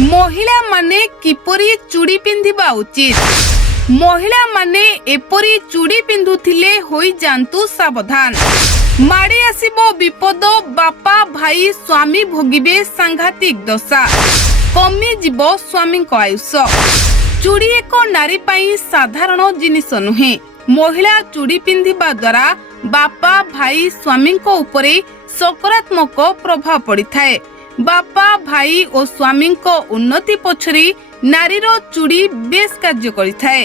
महिला माने किपरि चूड़ी पिंधिबा उचित। महिला माने एपरी चूड़ी पिंधुथिले होई जानतु सावधान। माड़ी आसिबो विपद, बापा भाई स्वामी भोगिबे सांघातिक दशा, कमी जीव स्वामी को आयुष। चूड़ी एक नारी पाई साधारण जिनिस नुहे। महिला चूड़ी पिंधिबा द्वारा बापा भाई स्वामी को उपरे सकारात्मक प्रभाव पड़ी थाए। बापा भाई और स्वामी को उन्नति पछरी नारीर चूड़ी बेस कार्य करिथाए।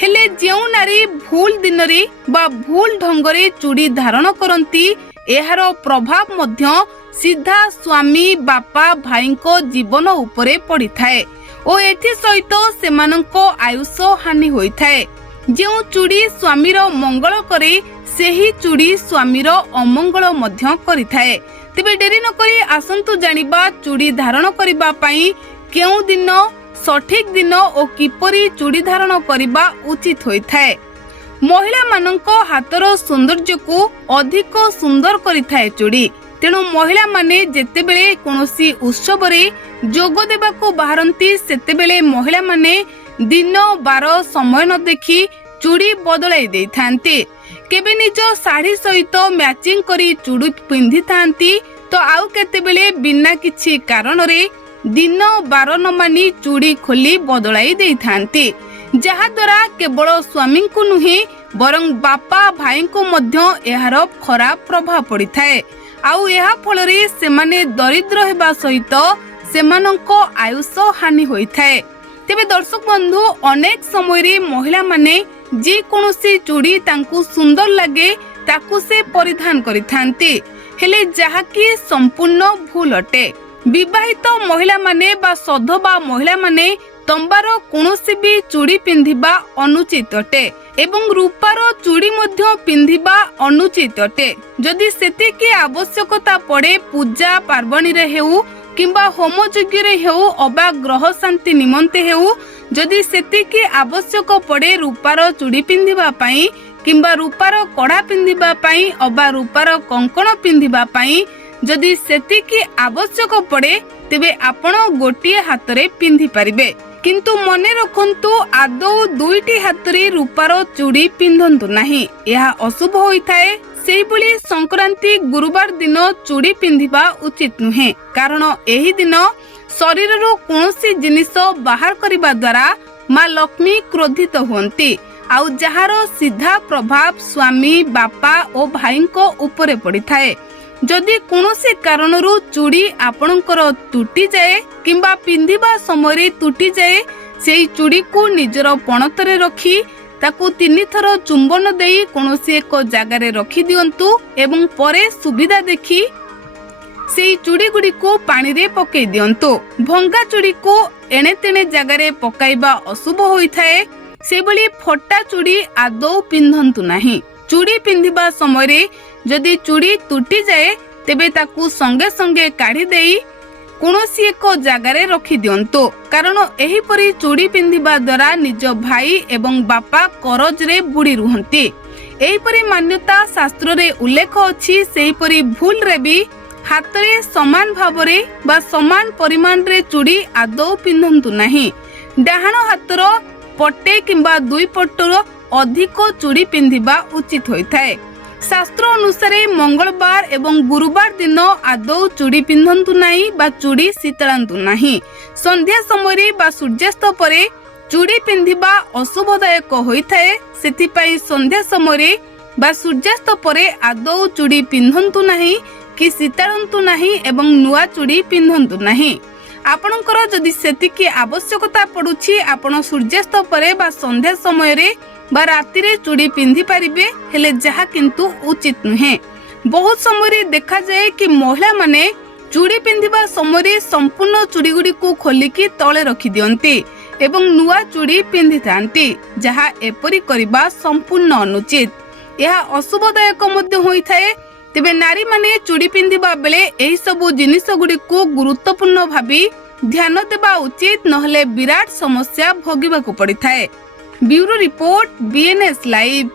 हेले जेउ नारी भूल दिन रे बा भूल ढंगरे चूड़ी धारण करंती एहार प्रभाव मध्य सीधा स्वामी बापा भाई को जीवन उपरे पड़ी थाए और एथि सहित सेमानंको आयुष हानि होई थाए। जेउ चूड़ी स्वामीर मंगल करे सेही चूड़ी स्वामीर अमंगल मध्य करिथाए। तेबे डेरी न करी आसंतु जानिबा चूड़ी धारण करिबा पई केउ दिन सठिक दिन और किपरि चूड़ी धारण करिबा उचित होई थाए। महिला मानंको हातर सौंदर्य को अधिक सुंदर करिथाए चूड़ी। तेणु महिला माने जेतेबेले कोनोसी उत्सव रे जोग देबाको बाहरंती सेतेबेले महिला माने दिन बार समय न देखि चूड़ी बदलाई देई थांती। केबे निज साड़ी सहित मैचिंग करी चूड़ी पिंधि थांती तो आउ केतेबेले बिना किछि कारण रे दिन बार न मानी चूड़ी खोली बदलाई देई थांती, जहा द्वारा केवल स्वामी को नुहे बरं बापा भाई को मध्य एहार खराब प्रभाव पड़ी थाए। आउ एहा फल रे सेमाने दरिद्र हेबा सहित सेमानंको आयुष हानि होई थाए। तेबे दर्शक बंधु अनेक समय रे महिला माने जे कोनोसी चूड़ी तांकु सुंदर लागे ताकु से परिधान करिथांती, हेले जहा कि संपूर्ण भूल अटे। विवाहित महिला माने बा सधवा महिला माने तंबार कोनोसी भी चूड़ी पिंधिबा अनुचित अटे एवं रूपार चूड़ी मध्य पिंधिबा अनुचित अटे। जदि सेतिकी आवश्यकता पड़े पूजा पार्वणी रे हेउ किंबा होम यज्ञ रे हेउ अबा ग्रह शांति निमंते हेउ जदि सेतिकी आवश्यक पड़े रूपार चूड़ी पिंधिबा पई किंबा रूपार कड़ा पिंधिबा पई अबा रूपार कंकण पिंधिबा पई जदि सेतिकी आवश्यक पड़े तेबे आपण गोटिए हाथ रे पिंधि परिबे। किंतु मने रखंतु आदौ दुईटी हाथ रे रूपार चूड़ी पिंधंतु नाही, यह अशुभ होइथाए। सेहिबोली संक्रांति गुरुवार दिन चूड़ी पिंधिबा उचित नुहे, कारण एही दिन शरीर रो कोनोसी जिनिस बाहर करिबा द्वारा मां लक्ष्मी क्रोधित होंती आउ जहार सीधा प्रभाव स्वामी बापा और भाई को ऊपर पड़ी थाए। जदि कोनोसी कारणरू चूड़ी आपणकर टूटी जाए किंबा पिंधिबा समय टूटी जाए सेही चूड़ी को निजर पणतरे रखी ताकू 3 थर चुंबन देई कोनोसी एक जगह रे रखी दियंतु एवं परे सुविधा देखी सेही चूड़ी गुडी को पानी रे पकई दियंतु। भंगा चूड़ी को एणे तेणे जगह रे पकाइबा अशुभ होइथाए। सेबली फटा चूड़ी आदौ पिंधंतु नाही। चूड़ी पिंधिबा समय रे जदि चूड़ी टूटी जाए तेबे ताकू संगे संगे काढ़ी देई कोनोसी एक जगह रे रखी दियंतु, कारण एही परी चूड़ी पिंधिबा द्वारा निज भाई एवं बापा करज रे बुड़ी रुहंती। एही परी मान्यता शास्त्र रे उल्लेख अछि। सेही परी भूल रे भी हाथ रे समान भाव रे बा समान परिमाण रे चूड़ी आदौ पिंधंतु नाही। डाहाण हाथर पटे किंबा दुई पटर अधिक चूड़ी पिंधिबा उचित होइथाए। शास्त्र अनुसार मंगलवार एवं गुरुवार दिन आदौ चूड़ी पिंधंतु नाही बा चूड़ी सीतळांतु नाही। संध्या समय बा सूर्यास्त परे चूड़ी पिंधिबा अशुभदायक होइथाए। सेथिपाई संध्या समय बा सूर्यास्त परे आदौ चूड़ी पिंधंतु नाही कि सीतळांतु नाही एवं नुआ चूड़ी पिंधंतु नाही। आपणकर जदि सेतिकी आवश्यकता पडुछि आपण सूर्यास्त परे बा संध्या समय रे बा राति रे चूड़ी पिंधि पारिबे, हेले जहा किंतु उचित नुहे। बहुत समय देखा जाए कि महिला माने चूड़ी पिंधिबा समय संपूर्ण चूड़ी गुडी को खोलिकी तळे रखी दियंती एवं नुआ चूड़ी पिंधि थांती, जहा एपरी करिबा संपूर्ण अनुचित। यह अशुभदायक मध्य होइथाए। तेबे नारी माने चूड़ी पिंधिबा बेले एही सबु जिनिस गुडी को गुरुत्वपूर्ण भाबी ध्यान देबा उचित, नहले विराट समस्या भोगिबा को पड़ी थाए। Bureau report BNS live.